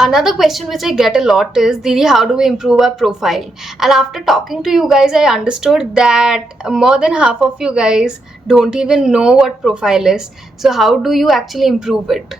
Another question which I get a lot is, Didi, how do we improve our profile? And after talking to you guys, I understood that more than half of you guys don't even know what profile is. So how do you actually improve it?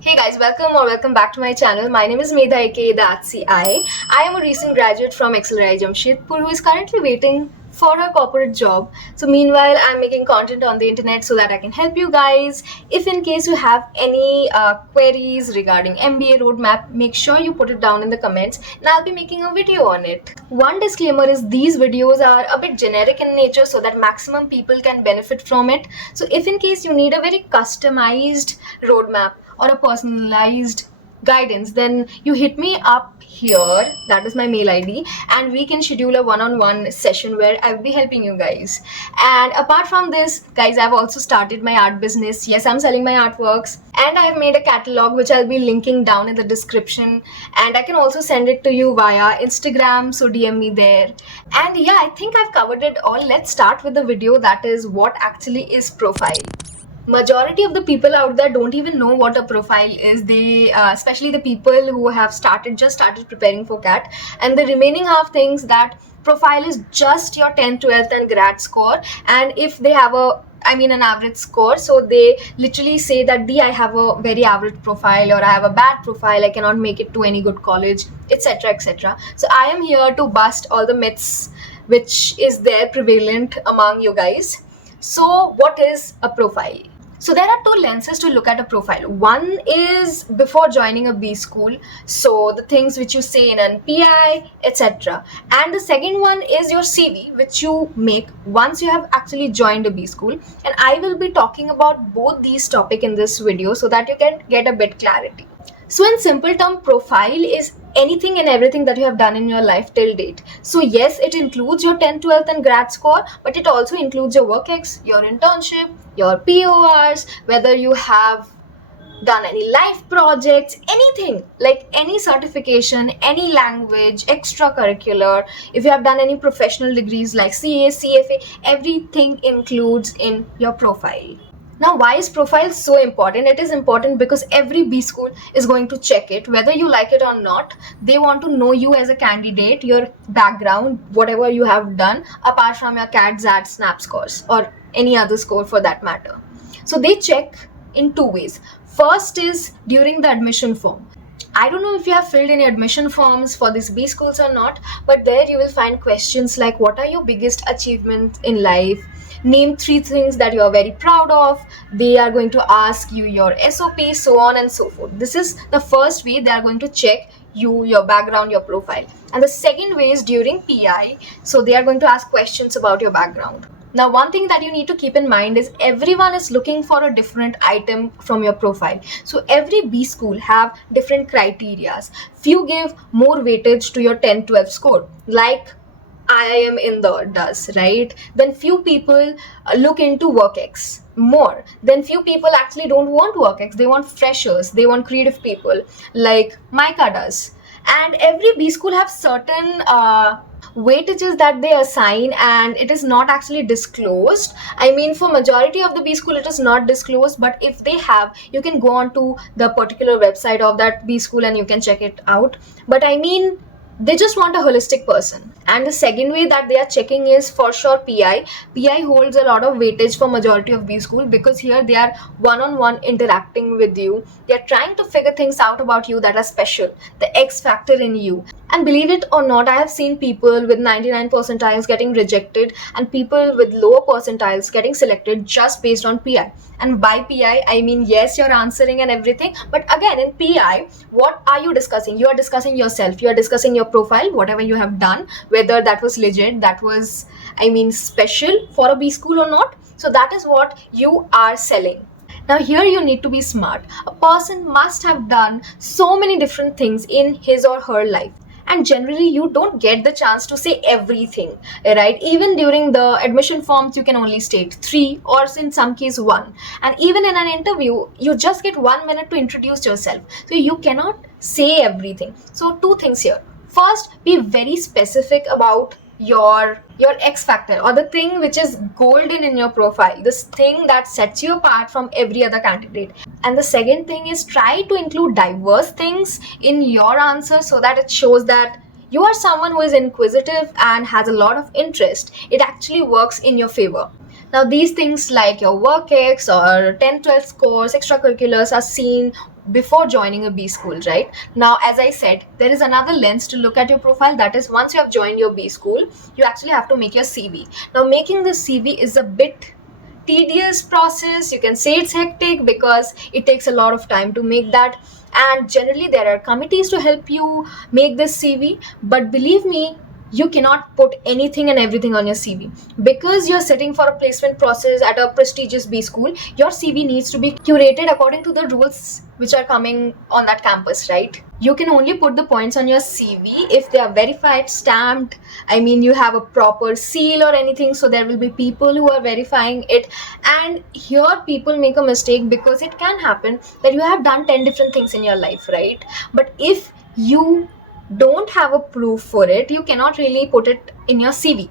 Hey guys, welcome back to my channel. My name is Medha, aka the artsy. I am a recent graduate from XLRI Jamshedpur who is currently waiting for her corporate job. So meanwhile, I'm making content on the internet so that I can help you guys. If in case you have any queries regarding MBA roadmap, make sure you put it down in the comments and I'll be making a video on it. One disclaimer is these videos are a bit generic in nature so that maximum people can benefit from it. So if in case you need a very customized roadmap or a personalized guidance, then you hit me up here, that is my mail ID, and we can schedule a one-on-one session where I'll be helping you guys. And apart from this, guys, I've also started my art business. Yes, I'm selling my artworks, and I've made a catalog which I'll be linking down in the description, and I can also send it to you via Instagram, so DM me there. And yeah, I think I've covered it all. Let's start with the video, that is what actually is profile. Majority of the people out there don't even know what a profile is. They especially the people who have just started preparing for CAT, and the remaining half thinks that profile is just your 10th, 12th and grad score, and if they have an average score, so they literally say that I have a very average profile, or I have a bad profile, I cannot make it to any good college, etc, etc. So I am here to bust all the myths which is there prevalent among you guys. So what is a profile? So there are two lenses to look at a profile. One is before joining a B school, so the things which you say in an PI, etc. And the second one is your CV, which you make once you have actually joined a B school. And I will be talking about both these topics in this video so that you can get a bit clarity. So in simple term, profile is anything and everything that you have done in your life till date. So yes, it includes your 10th, 12th and grad score, but it also includes your work ex, your internship, your PORs, whether you have done any life projects, anything, like any certification, any language, extracurricular, if you have done any professional degrees like CA, CFA, everything includes in your profile. Now, why is profile so important? It is important because every B school is going to check it, whether you like it or not. They want to know you as a candidate, your background, whatever you have done, apart from your CAT, XAT, SNAP scores, or any other score for that matter. So they check in two ways. First is during the admission form. I don't know if you have filled any admission forms for these B schools or not, but there you will find questions like, what are your biggest achievements in life? Name 3 things that you are very proud of. They are going to ask you your SOP, so on and so forth. This is the first way they are going to check you, your background, your profile. And the second way is during PI. So they are going to ask questions about your background. Now, one thing that you need to keep in mind is everyone is looking for a different item from your profile. So every B school have different criterias. Few give more weightage to your 10, 12 score, like I am in the does, right? Then few people look into work ex more. Then few people actually don't want work ex. They want freshers. They want creative people, like Micah does. And every B school have certain weightages that they assign, and it is not actually disclosed. I mean, for majority of the B school it is not disclosed, but if they have, you can go on to the particular website of that B school and you can check it out. But I mean, they just want a holistic person. And the second way that they are checking is for sure PI. PI holds a lot of weightage for majority of B school because here they are one-on-one interacting with you. They are trying to figure things out about you that are special, the X factor in you. And believe it or not, I have seen people with 99 percentiles getting rejected and people with lower percentiles getting selected just based on PI. And by PI, I mean, yes, you're answering and everything. But again, in PI, what are you discussing? You are discussing yourself. You are discussing your profile, whatever you have done, whether that was legit, that was, special for a B school or not. So that is what you are selling. Now here you need to be smart. A person must have done so many different things in his or her life. And generally you don't get the chance to say everything, right? Even during the admission forms you can only state 3 or in some case 1, and even in an interview you just get 1 minute to introduce yourself, so you cannot say everything. So 2 things here. First, be very specific about your X factor, or the thing which is golden in your profile, this thing that sets you apart from every other candidate. And the second thing is, try to include diverse things in your answer so that it shows that you are someone who is inquisitive and has a lot of interest. It actually works in your favor. Now, these things like your work ex or 10th, 12th scores, extracurriculars are seen before joining a B school, right? Now, as I said, there is another lens to look at your profile. That is, once you have joined your B school, you actually have to make your CV. Now, making this CV is a bit tedious process. You can say it's hectic because it takes a lot of time to make that, and generally there are committees to help you make this CV. But believe me, you cannot put anything and everything on your CV because you're sitting for a placement process at a prestigious B school. Your CV needs to be curated according to the rules which are coming on that campus, right? You can only put the points on your CV if they are verified, stamped. I mean, you have a proper seal or anything, so there will be people who are verifying it. And here people make a mistake because it can happen that you have done 10 different things in your life, right? But if you don't have a proof for it, you cannot really put it in your CV.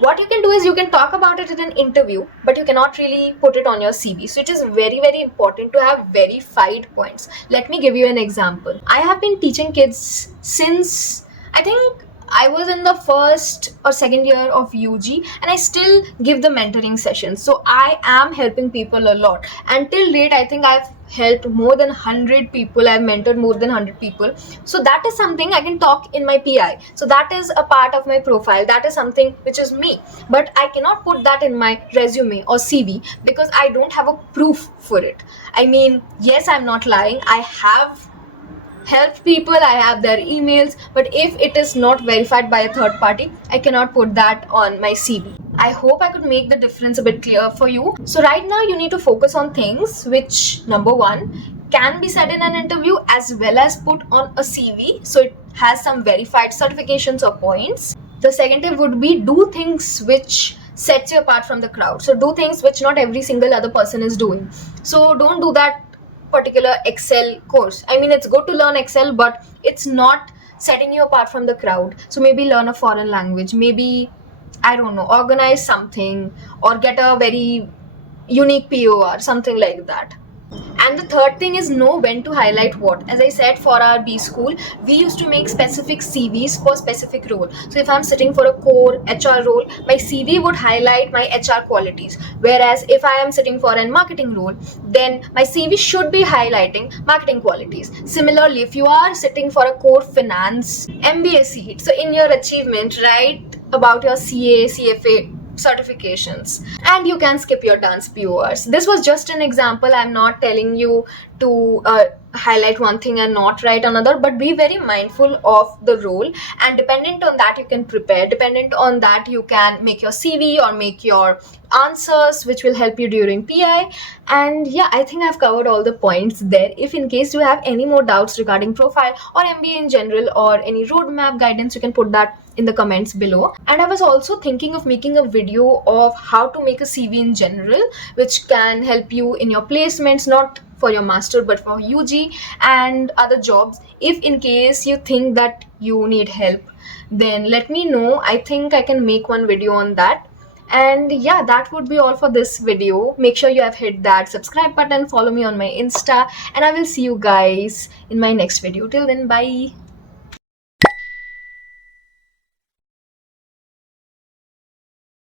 What you can do is you can talk about it in an interview, but you cannot really put it on your CV. So it is very, very important to have verified points. Let me give you an example. I have been teaching kids since, I think, I was in the first or second year of UG, and I still give the mentoring sessions. So I am helping people a lot. Until date, I think I've helped more than 100 people. I've mentored more than 100 people. So that is something I can talk in my PI. So that is a part of my profile. That is something which is me. But I cannot put that in my resume or CV because I don't have a proof for it. I mean, yes, I'm not lying. I have helped people, I have their emails, but if it is not verified by a third party, I cannot put that on my CV. I hope I could make the difference a bit clear for you. So right now you need to focus on things which, number one, can be said in an interview as well as put on a CV, so it has some verified certifications or points. The second tip would be, do things which sets you apart from the crowd. So do things which not every single other person is doing. So don't do that particular Excel course. I mean, it's good to learn Excel, but it's not setting you apart from the crowd. So maybe learn a foreign language, maybe, I don't know, organize something or get a very unique POR, something like that. And the third thing is, know when to highlight what. As I said, for our B school, we used to make specific CVs for specific role. So if I'm sitting for a core HR role, my CV would highlight my HR qualities. Whereas if I am sitting for a marketing role, then my CV should be highlighting marketing qualities. Similarly, if you are sitting for a core finance MBA seat, so in your achievement, write about your CA, CFA certifications, and you can skip your dance PORs. This was just an example. I'm not telling you to highlight one thing and not write another, but be very mindful of the role, and dependent on that you can prepare, dependent on that you can make your CV or make your answers which will help you during PI. And yeah, I think I've covered all the points there. If in case you have any more doubts regarding profile or MBA in general, or any roadmap guidance, you can put that in the comments below. And I was also thinking of making a video of how to make a CV in general, which can help you in your placements, not for your master but for UG and other jobs. If in case you think that you need help, then let me know. I think I can make one video on that. And yeah, that would be all for this video. Make sure you have hit that subscribe button, follow me on my Insta, and I will see you guys in my next video. Till then, bye.